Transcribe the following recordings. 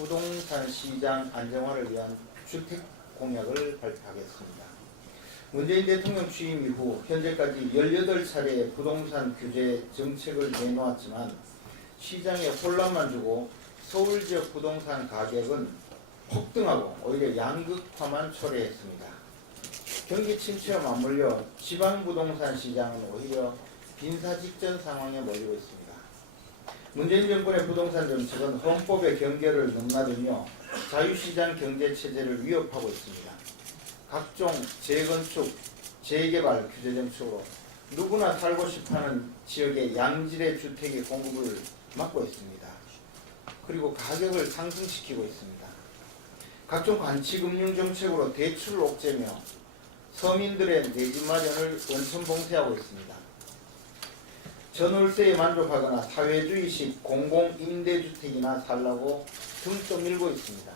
부동산 시장 안정화를 위한 주택 공약을 발표하겠습니다. 문재인 대통령 취임 이후 현재까지 18차례의 부동산 규제 정책을 내놓았지만 시장에 혼란만 주고 서울 지역 부동산 가격은 폭등하고 오히려 양극화만 초래했습니다. 경기 침체와 맞물려 지방 부동산 시장은 오히려 빈사 직전 상황에 몰리고 있습니다. 문재인 정권의 부동산 정책은 헌법의 경계를 넘나들며 자유시장 경제체제를 위협하고 있습니다. 각종 재건축, 재개발 규제 정책으로 누구나 살고 싶어하는 지역의 양질의 주택의 공급을 막고 있습니다. 그리고 가격을 상승시키고 있습니다. 각종 관치금융 정책으로 대출을 옥죄며 서민들의 내집 마련을 원천봉쇄하고 있습니다. 전월세에 만족하거나 사회주의식 공공임대주택이나 살라고 등 떠밀고 있습니다.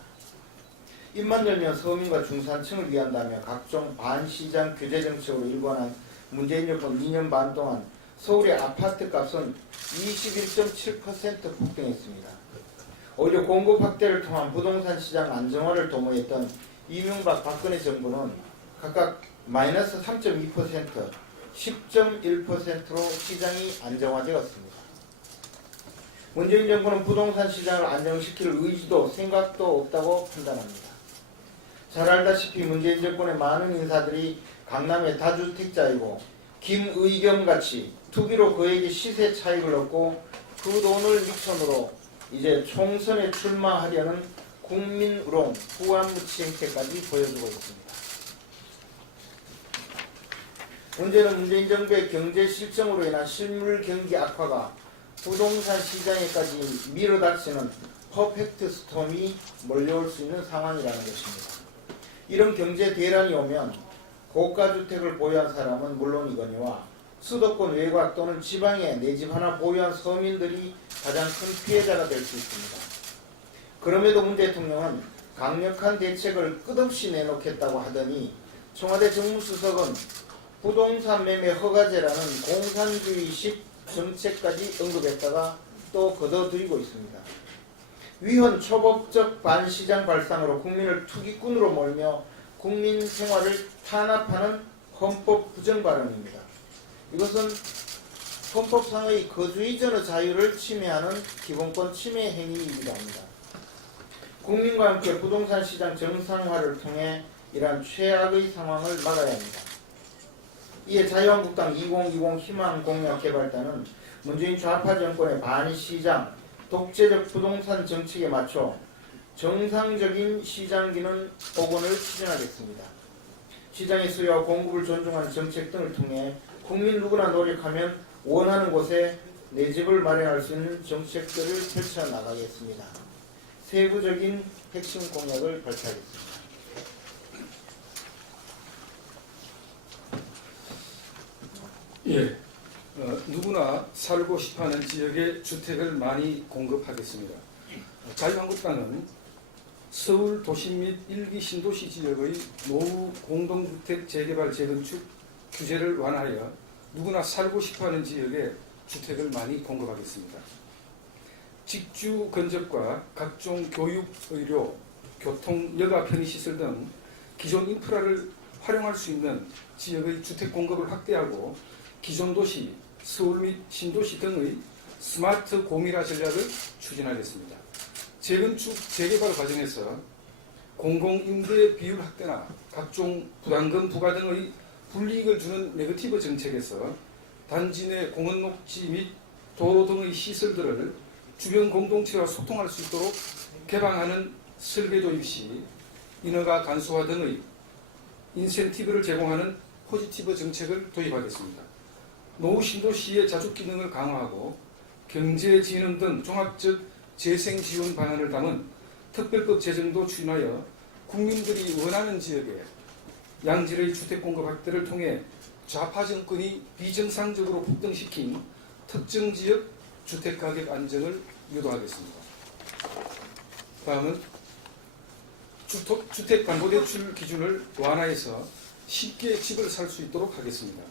입만 열면 서민과 중산층을 위한다며 각종 반시장 규제 정책으로 일관한 문재인 정권 2년 반 동안 서울의 아파트 값은 21.7% 폭등했습니다. 오히려 공급 확대를 통한 부동산 시장 안정화를 도모했던 이명박 박근혜 정부는 각각 마이너스 3.2%, 10.1%로 시장이 안정화되었습니다. 문재인 정부는 부동산 시장을 안정시킬 의지도 생각도 없다고 판단합니다. 잘 알다시피 문재인 정권의 많은 인사들이 강남의 다주택자이고 김의겸같이 투기로 그에게 시세 차익을 얻고 그 돈을 미천으로 이제 총선에 출마하려는 국민우롱 후한무치 행태까지 보여주고 있습니다. 문제는 문재인 정부의 경제 실정으로 인한 실물 경기 악화가 부동산 시장에까지 밀어닥치는 퍼펙트 스톰이 몰려올 수 있는 상황이라는 것입니다. 이런 경제 대란이 오면 고가주택을 보유한 사람은 물론이거니와 수도권 외곽 또는 지방에 내 집 하나 보유한 서민들이 가장 큰 피해자가 될 수 있습니다. 그럼에도 문 대통령은 강력한 대책을 끝없이 내놓겠다고 하더니 청와대 정무수석은 부동산 매매 허가제라는 공산주의식 정책까지 언급했다가 또 걷어들이고 있습니다. 위헌 초법적 반시장 발상으로 국민을 투기꾼으로 몰며 국민 생활을 탄압하는 헌법 부정 발언입니다. 이것은 헌법상의 거주 이전의 자유를 침해하는 기본권 침해 행위이기도 합니다. 국민과 함께 부동산 시장 정상화를 통해 이러한 최악의 상황을 막아야 합니다. 이에 자유한국당 2020 희망공약 개발단은 문재인 좌파 정권의 반시장, 독재적 부동산 정책에 맞춰 정상적인 시장기능 복원을 추진하겠습니다. 시장의 수요와 공급을 존중하는 정책 등을 통해 국민 누구나 노력하면 원하는 곳에 내 집을 마련할 수 있는 정책들을 펼쳐나가겠습니다. 세부적인 핵심 공약을 발표하겠습니다. 예, 누구나 살고 싶어하는 지역에 주택을 많이 공급하겠습니다. 자유한국당은 서울 도심 및 1기 신도시 지역의 노후 공동주택 재개발 재건축 규제를 완화하여 누구나 살고 싶어하는 지역에 주택을 많이 공급하겠습니다. 직주 근접과 각종 교육, 의료, 교통, 여가 편의시설 등 기존 인프라를 활용할 수 있는 지역의 주택 공급을 확대하고 기존 도시, 서울 및 신도시 등의 스마트 고밀화 전략을 추진하겠습니다. 재건축, 재개발 과정에서 공공임대 비율 확대나 각종 부담금 부과 등의 불이익을 주는 네거티브 정책에서 단지 내 공원 녹지 및 도로 등의 시설들을 주변 공동체와 소통할 수 있도록 개방하는 설계 도입 시 인허가 간소화 등의 인센티브를 제공하는 포지티브 정책을 도입하겠습니다. 노후 신도시의 자축 기능을 강화하고 경제진흥 등 종합적 재생 지원 방안을 담은 특별법 제정도 추진하여 국민들이 원하는 지역에 양질의 주택 공급 확대를 통해 좌파 정권이 비정상적으로 폭등시킨 특정 지역 주택 가격 안정을 유도하겠습니다. 다음은 주택담보대출 기준을 완화해서 쉽게 집을 살 수 있도록 하겠습니다.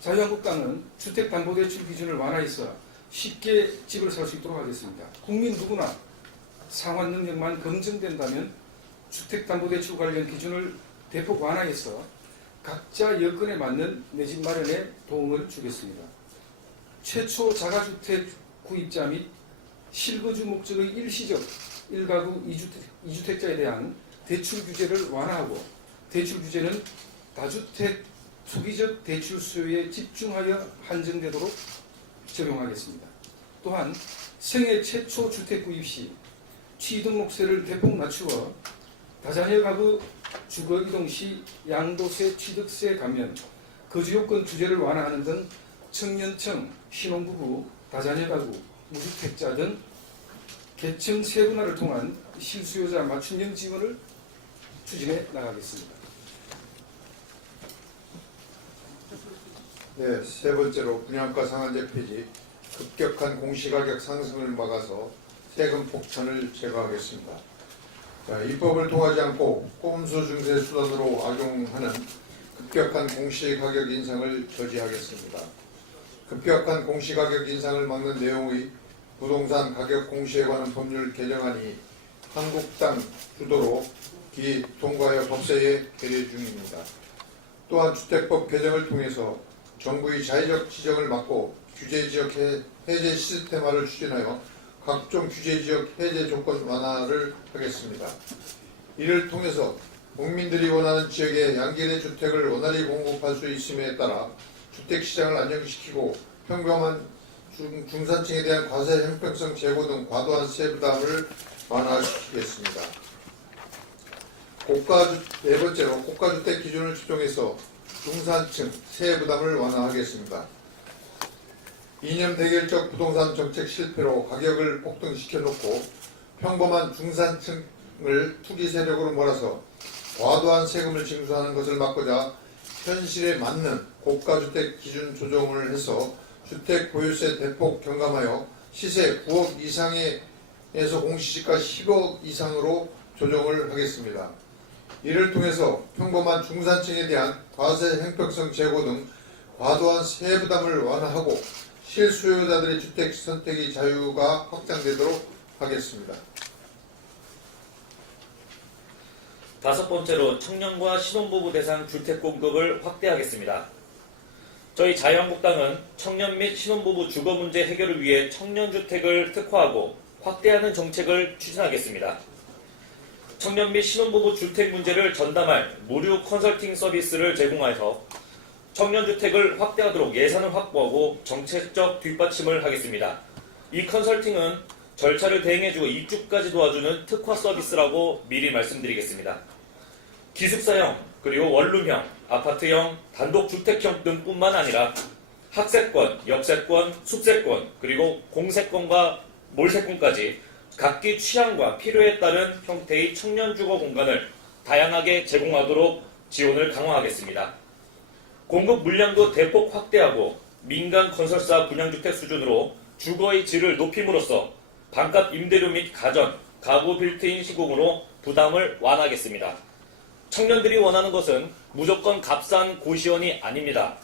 자유한국당은 주택담보대출 기준을 완화해서 쉽게 집을 살 수 있도록 하겠습니다. 국민 누구나 상환 능력만 검증된다면 주택담보대출 관련 기준을 대폭 완화해서 각자 여건에 맞는 내 집 마련에 도움을 주겠습니다. 최초 자가주택 구입자 및 실거주 목적의 일시적 1가구 2주택자에 대한 대출 규제를 완화하고 대출 규제는 다주택 투기적 대출 수요에 집중하여 한정되도록 적용하겠습니다. 또한 생애 최초 주택 구입 시 취등록세를 대폭 낮추어 다자녀 가구 주거 이동 시 양도세, 취득세 감면, 거주요건 규제를 완화하는 등 청년층, 신혼부부, 다자녀 가구, 무주택자 등 계층 세분화를 통한 실수요자 맞춤형 지원을 추진해 나가겠습니다. 네, 세 번째로 분양가 상한제 폐지, 급격한 공시가격 상승을 막아서 세금 폭탄을 제거하겠습니다. 자, 입법을 통하지 않고 꼼수 중세 수단으로 악용하는 급격한 공시가격 인상을 저지하겠습니다. 급격한 공시가격 인상을 막는 내용의 부동산 가격 공시에 관한 법률 개정안이 한국당 주도로 통과하여 법사위에 계류 중입니다. 또한 주택법 개정을 통해서 정부의 자의적 지정을 막고 규제지역 해제 시스템화를 추진하여 각종 규제지역 해제 조건 완화를 하겠습니다. 이를 통해서 국민들이 원하는 지역에 양질의 주택을 원활히 공급할 수 있음에 따라 주택시장을 안정시키고 평범한 중산층에 대한 과세 형평성 제고 등 과도한 세부담을 완화시키겠습니다. 네 번째로 고가주택 기준을 조정해서 중산층 세부담을 완화하겠습니다. 이념 대결적 부동산 정책 실패로 가격을 폭등시켜놓고 평범한 중산층을 투기 세력으로 몰아서 과도한 세금을 징수하는 것을 막고자 현실에 맞는 고가주택 기준 조정을 해서 주택 보유세 대폭 경감하여 시세 9억 이상에서 공시지가 10억 이상으로 조정을 하겠습니다. 이를 통해서 평범한 중산층에 대한 과세 형평성 제고 등 과도한 세부담을 완화하고 실수요자들의 주택 선택의 자유가 확장되도록 하겠습니다. 다섯 번째로 청년과 신혼부부 대상 주택 공급을 확대하겠습니다. 저희 자유한국당은 청년 및 신혼부부 주거 문제 해결을 위해 청년주택을 특화하고 확대하는 정책을 추진하겠습니다. 청년 및 신혼부부 주택 문제를 전담할 무료 컨설팅 서비스를 제공해서 청년주택을 확대하도록 예산을 확보하고 정책적 뒷받침을 하겠습니다. 이 컨설팅은 절차를 대행해주고 입주까지 도와주는 특화 서비스라고 미리 말씀드리겠습니다. 기숙사형, 그리고 원룸형, 아파트형, 단독주택형 등뿐만 아니라 학세권, 역세권, 숙세권, 그리고 공세권과 몰세권까지 각기 취향과 필요에 따른 형태의 청년주거 공간을 다양하게 제공하도록 지원을 강화하겠습니다. 공급 물량도 대폭 확대하고 민간 건설사 분양주택 수준으로 주거의 질을 높임으로써 반값 임대료 및 가전, 가구 빌트인 시공으로 부담을 완화하겠습니다. 청년들이 원하는 것은 무조건 값싼 고시원이 아닙니다.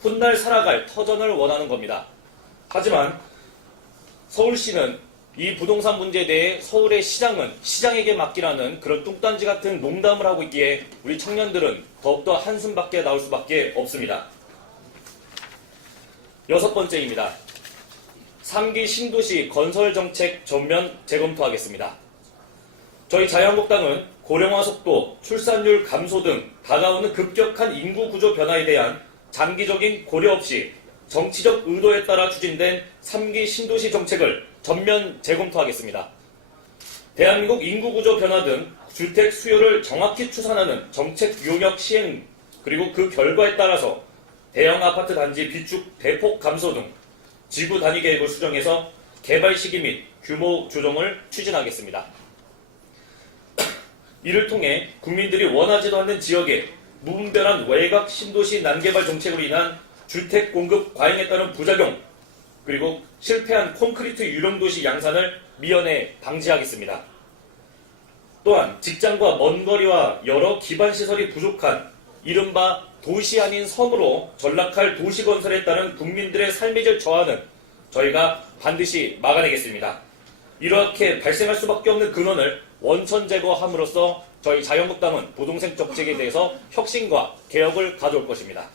훗날 살아갈 터전을 원하는 겁니다. 하지만 서울시는 이 부동산 문제에 대해 서울의 시장은 시장에게 맡기라는 그런 뚱딴지 같은 농담을 하고 있기에 우리 청년들은 더욱더 한숨밖에 나올 수밖에 없습니다. 여섯 번째입니다. 3기 신도시 건설정책 전면 재검토하겠습니다. 저희 자유한국당은 고령화 속도, 출산율 감소 등 다가오는 급격한 인구 구조 변화에 대한 장기적인 고려 없이 정치적 의도에 따라 추진된 3기 신도시 정책을 전면 재검토하겠습니다. 대한민국 인구구조 변화 등 주택 수요를 정확히 추산하는 정책 용역 시행 그리고 그 결과에 따라서 대형 아파트 단지 비축 대폭 감소 등 지구 단위 계획을 수정해서 개발 시기 및 규모 조정을 추진하겠습니다. 이를 통해 국민들이 원하지도 않는 지역에 무분별한 외곽 신도시 난개발 정책으로 인한 주택 공급 과잉에 따른 부작용 그리고 실패한 콘크리트 유령도시 양산을 미연에 방지하겠습니다. 또한 직장과 먼 거리와 여러 기반시설이 부족한 이른바 도시 아닌 섬으로 전락할 도시건설에 따른 국민들의 삶의 질 저하는 저희가 반드시 막아내겠습니다. 이렇게 발생할 수밖에 없는 근원을 원천 제거함으로써 저희 자유한국당은 부동산 정책에 대해서 혁신과 개혁을 가져올 것입니다.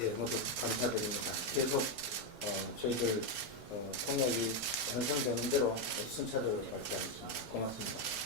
예, 모두 감사드립니다. 계속 저희들 통역이 완성되는 대로 순차적으로 발표하겠습니다. 고맙습니다.